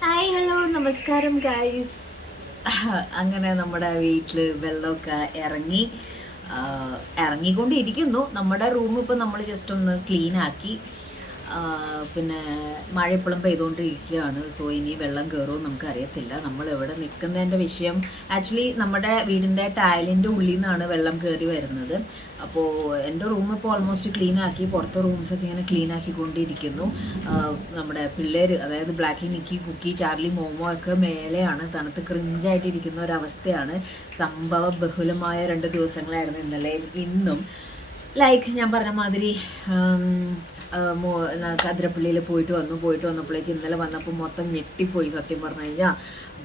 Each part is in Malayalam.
ഹായ് ഹലോ നമസ്കാരം ഗായ്സ് അങ്ങനെ നമ്മുടെ വീട്ടിൽ വെള്ളമൊക്കെ ഇറങ്ങി ഇറങ്ങിക്കൊണ്ടിരിക്കുന്നു. നമ്മുടെ റൂം ഇപ്പം നമ്മൾ ജസ്റ്റ് ഒന്ന് ക്ലീൻ ആക്കി പിന്നെ മഴ ഇപ്പോഴും പെയ്തുകൊണ്ടിരിക്കുകയാണ്. സോ ഇനി വെള്ളം കയറുമോ നമുക്ക് അറിയത്തില്ല. നമ്മൾ എവിടെ നിൽക്കുന്നതിന്റെ വിഷയം ആക്ച്വലി നമ്മുടെ വീടിന്റെ ടൈലിന്റെ ഉള്ളിൽ നിന്നാണ് വെള്ളം കയറി വരുന്നത്. അപ്പോൾ എന്റെ റൂം ഇപ്പോൾ ഓൾമോസ്റ്റ് ക്ലീൻ ആക്കി പുറത്തെ റൂംസൊക്കെ ഇങ്ങനെ ക്ലീൻ ആക്കിക്കൊണ്ടിരിക്കുന്നു. നമ്മുടെ പിള്ളേർ അതായത് Blackie Nicky Cookie Charlie Momo ഒക്കെ മേലെയാണ് തണുത്ത് ക്രിഞ്ചായിട്ടിരിക്കുന്ന ഒരവസ്ഥയാണ്. സംഭവ ബഹുലമായ രണ്ട് ദിവസങ്ങളായിരുന്നു ഇന്നലെ ഇന്നും. ലൈക്ക് ഞാൻ പറഞ്ഞ മാതിരി കതിരപ്പള്ളിയിൽ പോയിട്ട് വന്നു. പോയിട്ട് വന്നപ്പോഴേക്ക് ഇന്നലെ വന്നപ്പോൾ മൊത്തം ഞെട്ടിപ്പോയി സത്യം പറഞ്ഞു കഴിഞ്ഞാൽ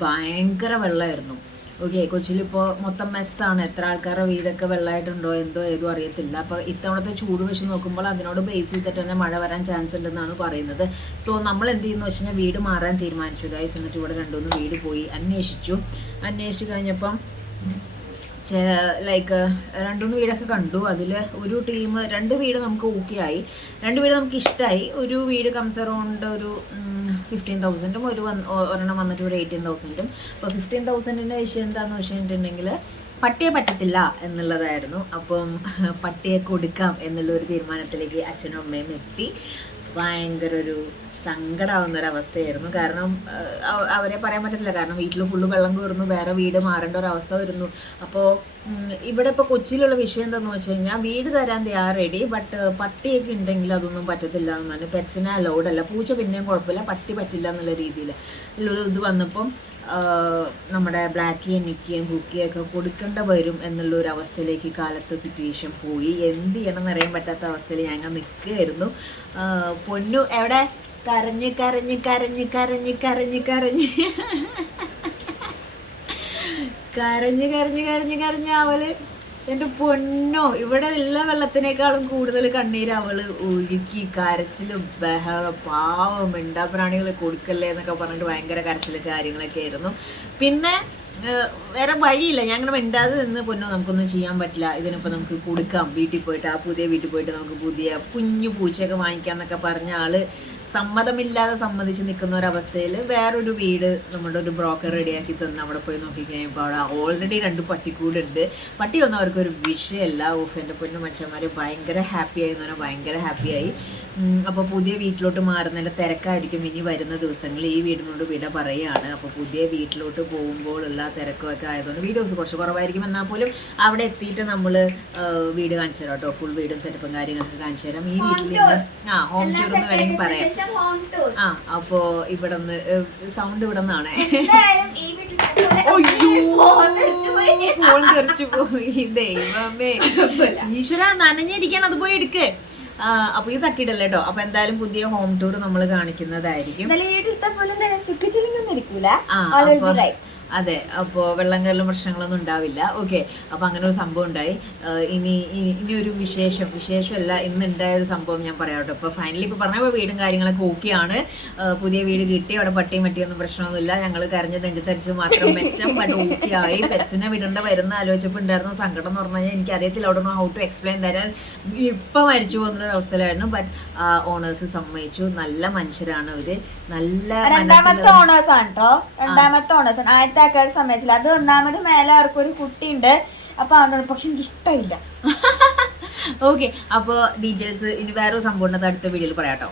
ഭയങ്കര വെള്ളമായിരുന്നു ഓക്കെ കൊച്ചിയിലിപ്പോൾ മൊത്തം മെസ്സാണ് എത്ര ആൾക്കാരുടെ വീടൊക്കെ വെള്ളമായിട്ടുണ്ടോ എന്തോ ഏതോ അറിയത്തില്ല. അപ്പോൾ ഇത്തവണത്തെ ചൂട് വെച്ച് നോക്കുമ്പോൾ അതിനോട് ബേസ് ചെയ്തിട്ട് തന്നെ മഴ വരാൻ ചാൻസ് ഉണ്ടെന്നാണ് പറയുന്നത്. സോ നമ്മൾ എന്ത് ചെയ്യുന്നു വെച്ച് കഴിഞ്ഞാൽ വീട് മാറാൻ തീരുമാനിച്ചു. ഗൈസ് എന്നിട്ട് ഇവിടെ രണ്ടുമൂന്ന് വീട് പോയി അന്വേഷിച്ചു. അന്വേഷിച്ച് കഴിഞ്ഞപ്പം ലൈക്ക് രണ്ടുമൂന്ന് വീടൊക്കെ കണ്ടു. അതിൽ ഒരു ടീം രണ്ട് വീട് നമുക്ക് ഓക്കെ ആയി. രണ്ട് വീട് നമുക്ക് ഇഷ്ടമായി ഒരു വീട് കംസ് അറൗണ്ട് ഒരു ഫിഫ്റ്റീൻ തൗസൻഡും ഒരു വന്ന് ഒരെണ്ണം വന്നിട്ട് ഒരു എയ്റ്റീൻ തൗസൻഡും അപ്പോൾ ഫിഫ്റ്റീൻ തൗസൻഡിന്റെ വിഷയം എന്താണെന്ന് വെച്ചിട്ടുണ്ടെങ്കിൽ പട്ടിയെ പറ്റത്തില്ല എന്നുള്ളതായിരുന്നു. അപ്പം പട്ടിയെ കൊടുക്കാം എന്നുള്ളൊരു തീരുമാനത്തിലേക്ക് അച്ഛനും അമ്മയും എത്തി. ഭയങ്കര ഒരു സങ്കടമാവുന്ന ഒരു അവസ്ഥയായിരുന്നു കാരണം അവരെ പറയാൻ പറ്റത്തില്ല. കാരണം വീട്ടിൽ ഫുള്ള് വെള്ളം കയറുന്നു വേറെ വീട് മാറേണ്ട ഒരു അവസ്ഥ വരുന്നു അപ്പോൾ ഇവിടെ ഇപ്പോൾ കൊച്ചിയിലുള്ള വിഷയം എന്താണെന്ന് വെച്ച് കഴിഞ്ഞാൽ വീട് തരാൻ ആ റെഡി ബട്ട് പട്ടിയൊക്കെ ഉണ്ടെങ്കിൽ അതൊന്നും പറ്റത്തില്ല എന്ന് പറഞ്ഞു. പെറ്റ്സിനെ അലൗഡ് അല്ല. പൂച്ച പിന്നെയും കുഴപ്പമില്ല. പട്ടി പറ്റില്ല എന്നുള്ള രീതിയിൽ ഉള്ളൊരു ഇത് വന്നപ്പം നമ്മുടെ ബ്ലാക്കിയും നിക്കിയും കുക്കിയും ഒക്കെ കൊടുക്കേണ്ട വരും എന്നുള്ള ഒരു അവസ്ഥയിലേക്ക് കാലത്ത് സിറ്റുവേഷൻ പോയി. എന്ത് ചെയ്യണം എന്നറിയാൻ പറ്റാത്ത അവസ്ഥയിൽ ഞങ്ങൾ നിൽക്കുകയായിരുന്നു. പൊന്നു എവിടെ? കരഞ്ഞ് കരഞ്ഞ് കരഞ്ഞ് കരഞ്ഞ് കരഞ്ഞ് കരഞ്ഞ്. കരഞ്ഞ് കരഞ്ഞ് കരഞ്ഞ് കരഞ്ഞ് അവൾ എന്റെ പൊന്നോ ഇവിടെ ഉള്ള വെള്ളത്തിനേക്കാളും കൂടുതൽ കണ്ണീര് അവൾ ഒഴുക്കി കരച്ചിലും ബഹളം പാവം മിണ്ടാപ്രാണികൾ കൊടുക്കല്ലേ എന്നൊക്കെ പറഞ്ഞിട്ട് ഭയങ്കര കരച്ചിലും കാര്യങ്ങളൊക്കെ ആയിരുന്നു. പിന്നെ വേറെ വഴിയില്ല. ഞങ്ങൾ മിണ്ടാതെ നിന്ന് പൊന്നോ നമുക്കൊന്നും ചെയ്യാൻ പറ്റില്ല. ഇതിനിപ്പോൾ നമുക്ക് കൊടുക്കാം. വീട്ടിൽ പോയിട്ട് ആ പുതിയ വീട്ടിൽ പോയിട്ട് നമുക്ക് പുതിയ കുഞ്ഞു പൂച്ചയൊക്കെ വാങ്ങിക്കാം എന്നൊക്കെ പറഞ്ഞ ആൾ സമ്മതമില്ലാതെ സമ്മതിച്ച് നിൽക്കുന്ന ഒരു അവസ്ഥയിൽ വേറൊരു വീട് നമ്മുടെ ഒരു ബ്രോക്കർ റെഡിയാക്കി തന്ന് അവിടെ പോയി നോക്കിക്കഴിയുമ്പോൾ അവിടെ ഓൾറെഡി രണ്ട് പട്ടിക്കൂടുണ്ട് പട്ടി ഒന്നും അവർക്കൊരു വിഷയമല്ല ഓഫ് എന്റെ പൊന്നു മച്ചന്മാർ ഭയങ്കര ഹാപ്പി ആയി എന്ന് പറഞ്ഞാൽ ഭയങ്കര ഹാപ്പിയായി അപ്പോൾ പുതിയ വീട്ടിലോട്ട് മാറുന്നതിന്റെ തിരക്കായിരിക്കും ഇനി വരുന്ന ദിവസങ്ങളിൽ ഈ വീടിനോട് വിട പറയുകയാണ് അപ്പോൾ പുതിയ വീട്ടിലോട്ട് പോകുമ്പോഴുള്ള തിരക്കൊക്കെ ആയതുകൊണ്ട് വീഡിയോസ് കുറച്ച് കുറവായിരിക്കും. എന്നാൽ പോലും അവിടെ എത്തിയിട്ട് നമ്മൾ വീട് കാണിച്ചു തരാം കേട്ടോ. ഫുൾ വീടും സെറ്റപ്പും കാര്യങ്ങളൊക്കെ കാണിച്ചു തരാം. ഈ വീട്ടിൽ ആ ഹോം ടൂർ എന്ന് വേണമെങ്കിൽ പറയാം. ആ അപ്പോ ഇവിടെ നിന്ന് സൗണ്ട് ഇവിടെ നിന്നാണ് ഫോൺ തെറിച്ചു പോയി. ദൈവമേ. ഈശ്വര നനഞ്ഞിരിക്കാൻ അത് പോയി എടുക്കേ. അപ്പൊ ഇത് തട്ടിയിടല്ലേ കേട്ടോ അപ്പൊ എന്തായാലും പുതിയ ഹോം ടൂർ നമ്മൾ കാണിക്കുന്നതായിരിക്കും. അതെ അപ്പോൾ വെള്ളം കയറലും പ്രശ്നങ്ങളൊന്നും ഉണ്ടാവില്ല. ഓക്കെ അപ്പോൾ അങ്ങനെ ഒരു സംഭവം ഉണ്ടായി. ഇനി ഇനി- ഒരു വിശേഷം. വിശേഷമല്ല ഇന്ന് ഉണ്ടായ ഒരു സംഭവം ഞാൻ പറയാട്ടോ കേട്ടോ. ഇപ്പോൾ ഫൈനലി ഇപ്പോൾ പറഞ്ഞ വീടും കാര്യങ്ങളൊക്കെ ഓക്കെയാണ് പുതിയ വീട് കിട്ടി അവിടെ പട്ടിയും മറ്റിയൊന്നും പ്രശ്നമൊന്നുമില്ല. ഞങ്ങൾ കരഞ്ഞ് നെഞ്ചത്തരിച്ച് മാത്രം മെച്ചം ബട്ട് ഓക്കെ ആയി. പെറ്റ്സിനെ വിടേണ്ട വരുന്ന ആലോചിച്ചപ്പോൾ ഉണ്ടായിരുന്ന സങ്കടം എന്ന് പറഞ്ഞു കഴിഞ്ഞാൽ എനിക്ക് അറിയത്തില്ല. അവിടെ നിന്ന് ഹൗ ടു എക്സ്പ്ലെയിൻ തരാൻ ഇപ്പം മരിച്ചു പോകുന്ന ഒരു അവസ്ഥയിലായിരുന്നു. ബട്ട് ഓണേഴ്സ് സമ്മതിച്ചു. നല്ല മനുഷ്യരാണ് അവർ. നല്ല രണ്ടാമത്തെ ഓണേഴ്സാണ് ഓണേഴ്സ് ആണ് കേട്ടോ രണ്ടാമത്തെ ഓണേഴ്സ് ആണ്. ആദ്യത്തെ ആൾക്കാർ സമ്മതിച്ചില്ല. അത് ഒന്നാമത് മേലെ അവർക്ക് ഒരു കുട്ടിയുണ്ട്. അപ്പൊ അവനോട് പക്ഷെ എനിക്ക് ഇഷ്ടമില്ല. ഓക്കെ അപ്പോൾ ഡീറ്റെയിൽസ് ഇനി വേറെ സംഭവം അടുത്ത വീഡിയോയിൽ പറയാട്ടോ.